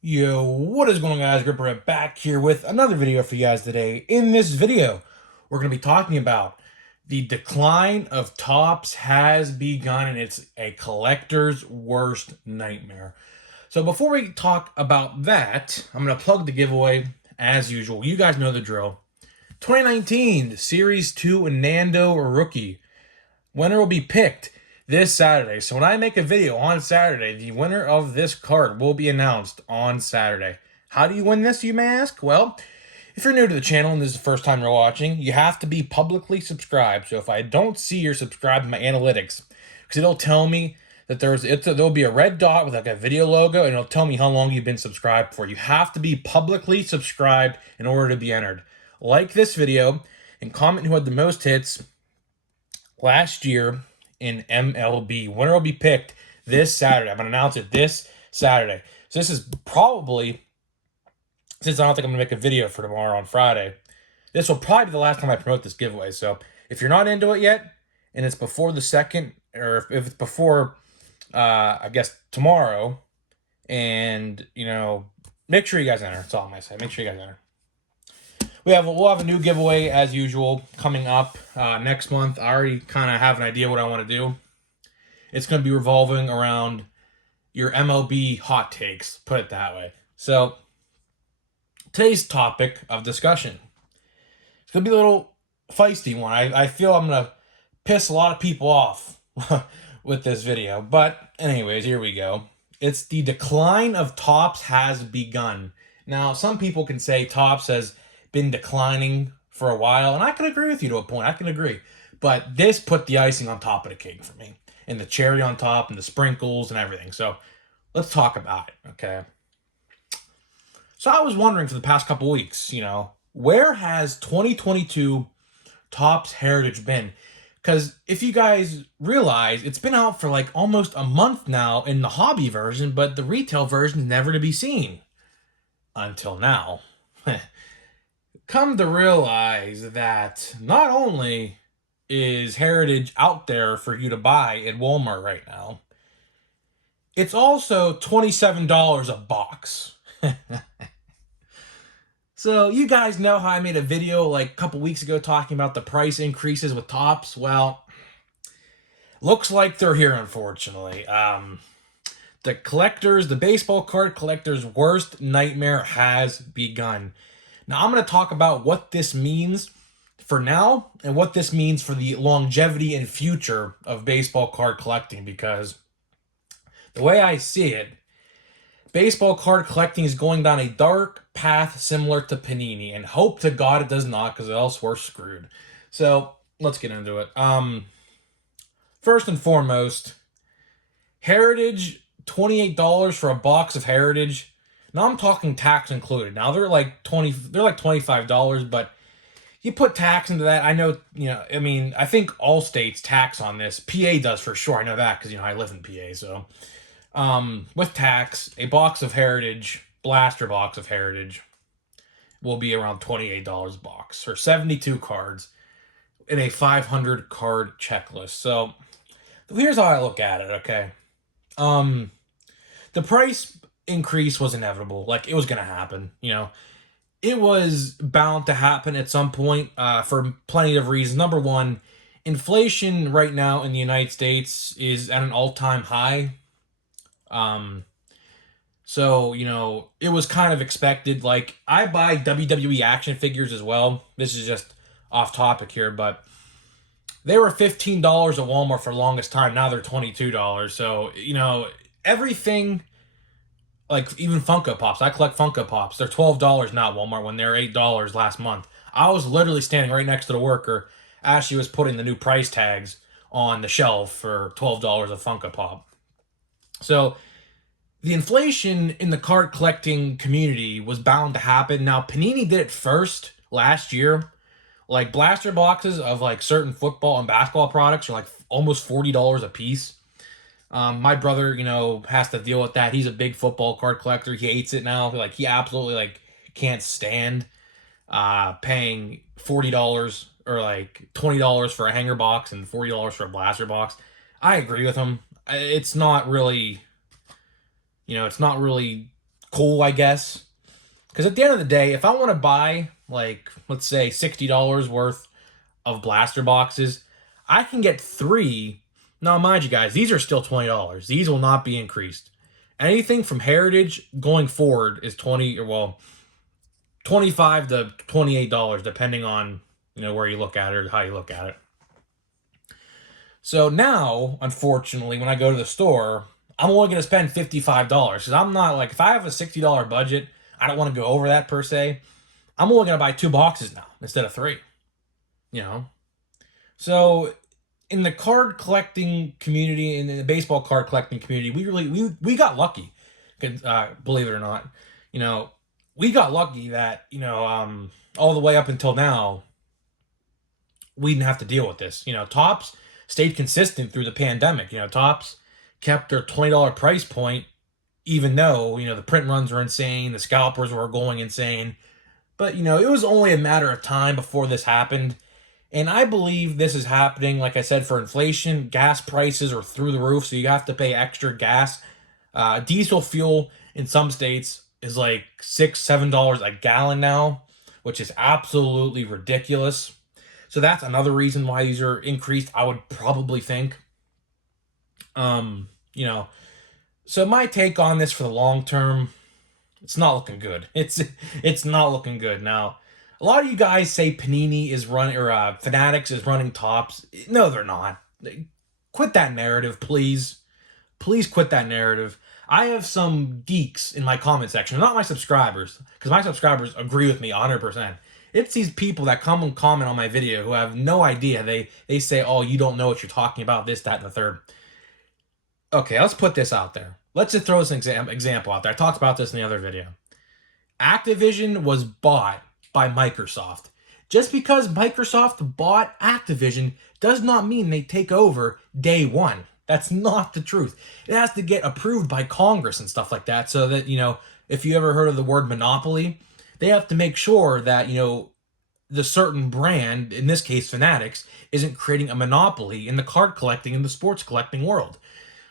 Yo, what is going on, guys? Gripper back here with another video for you guys today. In this video, we're going to be talking about the decline of Topps has begun, and it's a collector's worst nightmare. So before we talk about that, I'm going to plug the giveaway as usual. You guys know the drill. 2019 Series 2 Nando rookie. Winner will be picked this Saturday. So when I make a video on Saturday, the winner of this card will be announced on Saturday. How do you win this, you may ask? Well, if you're new to the channel and this is the first time you're watching, you have to be publicly subscribed. So if I don't see you're subscribed in my analytics, because it'll tell me that there'll be a red dot with like a video logo, and it'll tell me how long you've been subscribed for. You have to be publicly subscribed in order to be entered. Like this video and comment who had the most hits last year in MLB. Winner will be picked this Saturday. I'm going to announce it this Saturday. So this is probably, since I don't think I'm going to make a video for tomorrow on Friday, this will probably be the last time I promote this giveaway. So if you're not into it yet, and it's before the second, or if it's before, I guess, tomorrow, and, make sure you guys enter. That's all I'm going to say. Make sure you guys enter. We'll have a new giveaway as usual coming up next month. I already kind of have an idea what I want to do. It's going to be revolving around your MLB hot takes, put it that way. So today's topic of discussion, it's going to be a little feisty one. I feel I'm going to piss a lot of people off with this video. But anyways, here we go. It's the decline of Topps has begun. Now, some people can say Topps has been declining for a while, and I can agree with you to a point. I can agree. But this put the icing on top of the cake for me, and the cherry on top, and the sprinkles, and everything. So let's talk about it, okay? So I was wondering for the past couple weeks, where has 2022 Topps Heritage been? Because if you guys realize, it's been out for like almost a month now in the hobby version, but the retail version is never to be seen. Until now. Come to realize that not only is Heritage out there for you to buy at Walmart right now, it's also $27 a box. So you guys know how I made a video like a couple weeks ago talking about the price increases with Topps? Well, looks like they're here, unfortunately. The baseball card collectors' worst nightmare has begun. Now, I'm going to talk about what this means for now and what this means for the longevity and future of baseball card collecting, because the way I see it, baseball card collecting is going down a dark path similar to Panini, and hope to God it does not, because else we're screwed. So, let's get into it. First and foremost, Heritage, $28 for a box of Heritage. Now I'm talking tax included. Now they're like $25, but you put tax into that. I know, I think Allstate's tax on this. PA does for sure. I know that because, I live in PA. So, with tax, a box of Heritage, blaster box of Heritage, will be around $28 a box for 72 cards in a 500 card checklist. So, here's how I look at it, okay? The price increase was inevitable. Like, it was going to happen, It was bound to happen at some point for plenty of reasons. Number one, inflation right now in the United States is at an all-time high. So, it was kind of expected. Like, I buy WWE action figures as well. This is just off topic here, but they were $15 at Walmart for the longest time. Now they're $22. So, everything, like even Funko Pops. I collect Funko Pops. They're $12 now at Walmart when they were $8 last month. I was literally standing right next to the worker as she was putting the new price tags on the shelf for $12 a Funko Pop. So the inflation in the card collecting community was bound to happen. Now, Panini did it first last year. Like, blaster boxes of like certain football and basketball products are like almost $40 a piece. My brother, has to deal with that. He's a big football card collector. He hates it now. Like, he absolutely can't stand paying $40 or like $20 for a hanger box and $40 for a blaster box. I agree with him. It's not really, it's not really cool, I guess. Because at the end of the day, if I want to buy, like, let's say $60 worth of blaster boxes, I can get 3. Now, mind you guys, these are still $20. These will not be increased. Anything from Heritage going forward is 20, or well, $25 to $28, depending on, where you look at it or how you look at it. So now, unfortunately, when I go to the store, I'm only going to spend $55 because I'm not like, if I have a $60 budget, I don't want to go over that per se. I'm only going to buy 2 boxes now instead of 3. So in the card collecting community, in the baseball card collecting community, we got lucky. Believe it or not, we got lucky that all the way up until now, we didn't have to deal with this. Topps stayed consistent through the pandemic. Topps kept their $20 price point, even though the print runs were insane, the scalpers were going insane. But it was only a matter of time before this happened. And I believe this is happening, like I said, for inflation. Gas prices are through the roof, so you have to pay extra gas. Diesel fuel in some states is like $6-7 a gallon now, which is absolutely ridiculous. So that's another reason why these are increased, I would probably think. So my take on this for the long term, it's not looking good. It's not looking good. Now, a lot of you guys say Panini is running, or Fanatics is running Topps. No, they're not. Quit that narrative, please. Please quit that narrative. I have some geeks in my comment section, not my subscribers, because my subscribers agree with me 100%. It's these people that come and comment on my video who have no idea. They say, oh, you don't know what you're talking about, this, that, and the third. Okay, let's put this out there. Let's just throw this example out there. I talked about this in the other video. Activision was bought by Microsoft. Just because Microsoft bought Activision does not mean they take over day one. That's not the truth. It has to get approved by Congress and stuff like that, so that, if you ever heard of the word monopoly, they have to make sure that, the certain brand, in this case Fanatics, isn't creating a monopoly in the card collecting and the sports collecting world.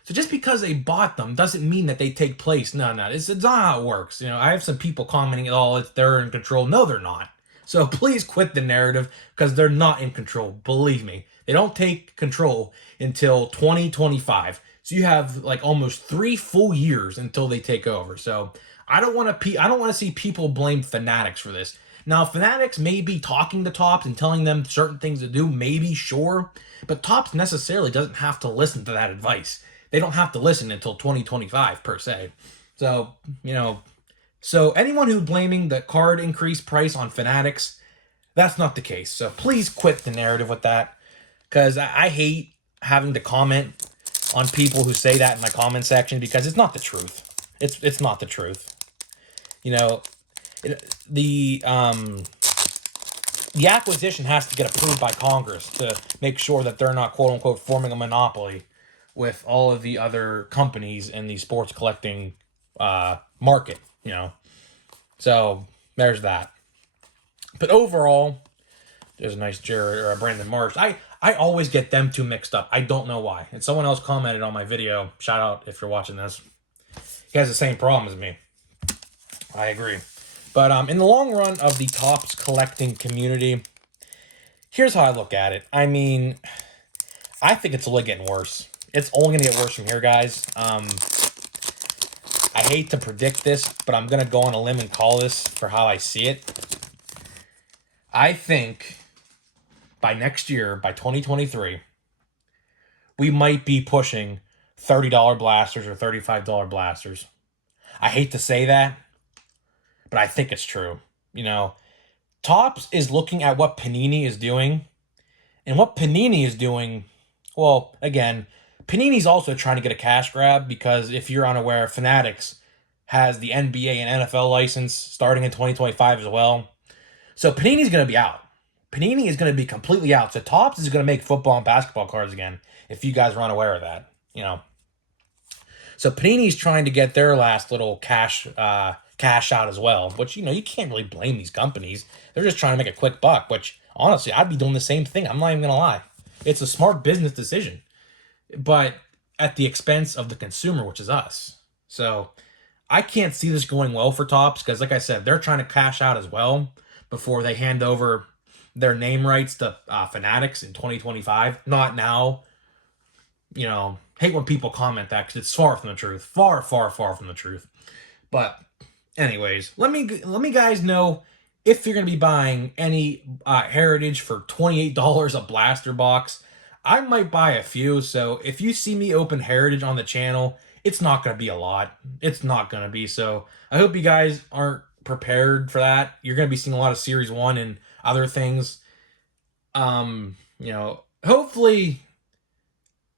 So just because they bought them doesn't mean that they take place. No, it's not how it works. I have some people commenting, oh, they're in control. No, they're not. So please quit the narrative, because they're not in control. Believe me, they don't take control until 2025. So you have like almost 3 full years until they take over. So I don't want to see people blame Fanatics for this. Now, Fanatics may be talking to Topps and telling them certain things to do, maybe, sure, but Topps necessarily doesn't have to listen to that advice. They don't have to listen until 2025 per se. So, so anyone who's blaming the card increase price on Fanatics, that's not the case. So please quit the narrative with that, because I hate having to comment on people who say that in my comment section, because it's not the truth. It's not the truth. The acquisition has to get approved by Congress to make sure that they're not, quote unquote, forming a monopoly with all of the other companies in the sports collecting market, So there's that. But overall, there's a nice Jared or a Brandon Marsh. I always get them two mixed up. I don't know why. And someone else commented on my video. Shout out if you're watching this. He has the same problem as me. I agree. But in the long run of the Topps collecting community, here's how I look at it. I mean, I think it's only getting worse. It's only going to get worse from here, guys. I hate to predict this, but I'm going to go on a limb and call this for how I see it. I think by next year, by 2023, we might be pushing $30 blasters or $35 blasters. I hate to say that, but I think it's true. Topps is looking at what Panini is doing, and what Panini is doing, well, again, Panini's also trying to get a cash grab, because if you're unaware, Fanatics has the NBA and NFL license starting in 2025 as well. So Panini's going to be out. Panini is going to be completely out. So Topps is going to make football and basketball cards again, if you guys are unaware of that. So Panini's trying to get their last little cash out as well, which, you can't really blame these companies. They're just trying to make a quick buck, which, honestly, I'd be doing the same thing. I'm not even going to lie. It's a smart business decision, but at the expense of the consumer, which is us. So I can't see this going well for Topps because, like I said, they're trying to cash out as well before they hand over their name rights to Fanatics in 2025. Not now. You know, hate when people comment that because it's far from the truth. Far, far, far from the truth. But anyways, let me guys know if you're going to be buying any Heritage for $28 a blaster box. I might buy a few, so if you see me open Heritage on the channel, it's not going to be a lot. It's not going to be, so I hope you guys aren't prepared for that. You're going to be seeing a lot of Series 1 and other things. You know, hopefully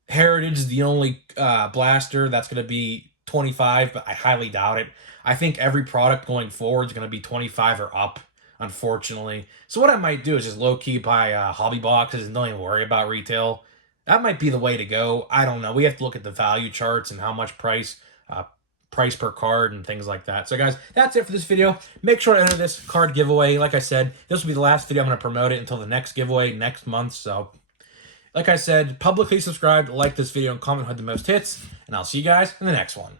Heritage is the only blaster that's going to be 25, but I highly doubt it. I think every product going forward is going to be 25 or up, unfortunately. So what I might do is just low-key buy hobby boxes and don't even worry about retail. That might be the way to go. I don't know. We have to look at the value charts and how much price per card and things like that. So guys, that's it for this video. Make sure to enter this card giveaway. Like I said, this will be the last video. I'm going to promote it until the next giveaway next month. So like I said, publicly subscribe, like this video, and comment who had the most hits. And I'll see you guys in the next one.